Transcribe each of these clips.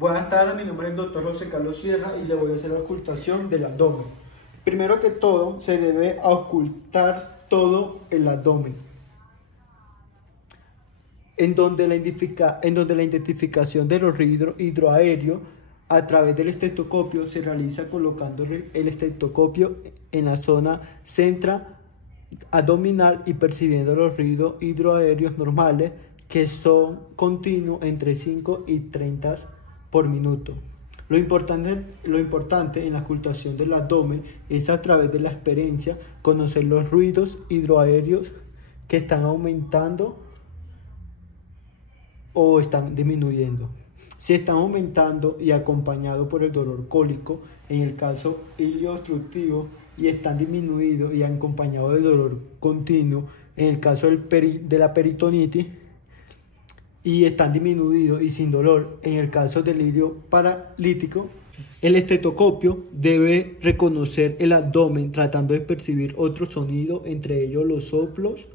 Buenas tardes, mi nombre es el doctor José Carlos Sierra y le voy a hacer la ocultación del abdomen. Primero que todo, se debe ocultar todo el abdomen, en donde la identificación de los hidroaéreos a través del estetoscopio se realiza colocando el estetoscopio en la zona central abdominal y percibiendo los ruidos hidroaéreos normales, que son continuos entre 5 y 30 por minuto. Lo importante en la ocultación del abdomen es, a través de la experiencia, conocer los ruidos hidroaéreos que están aumentando o están disminuyendo. Si están aumentando y acompañado por el dolor cólico, en el caso ilio obstructivo, y están disminuidos y acompañado del dolor continuo, en el caso de la peritonitis, y están disminuidos y sin dolor, en el caso del ilio paralítico, el estetoscopio debe reconocer el abdomen tratando de percibir otros sonidos, entre ellos los soplos,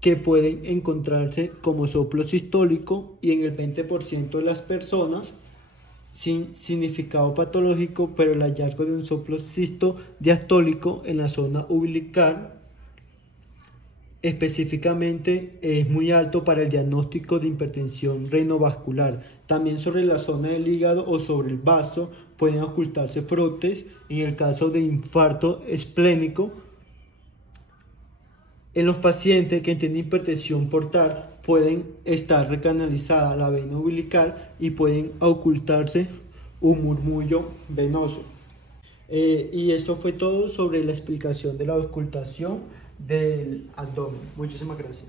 que pueden encontrarse como soplo sistólico, y en el 20% de las personas sin significado patológico, pero el hallazgo de un soplo sistodiastólico en la zona umbilical específicamente es muy alto para el diagnóstico de hipertensión renovascular. También sobre la zona del hígado o sobre el vaso pueden ocultarse frotes en el caso de infarto esplénico. En los pacientes que tienen hipertensión portal pueden estar recanalizada la vena umbilical y pueden ocultarse un murmullo venoso. Y eso fue todo sobre la explicación de la ocultación del abdomen. Muchísimas gracias.